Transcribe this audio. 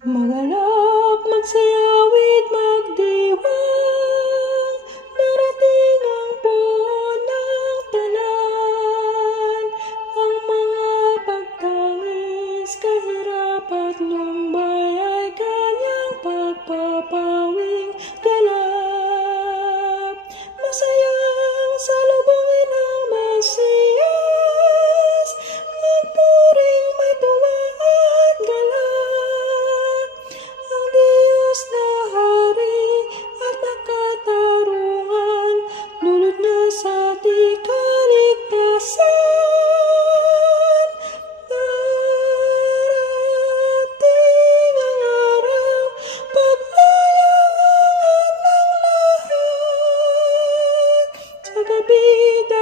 Magalak, magsayawit, magdiwang. Darating ang punang tanan. Ang mga pagtangis, kahirap at lumbay Ay kanyang pagpapala Be a bee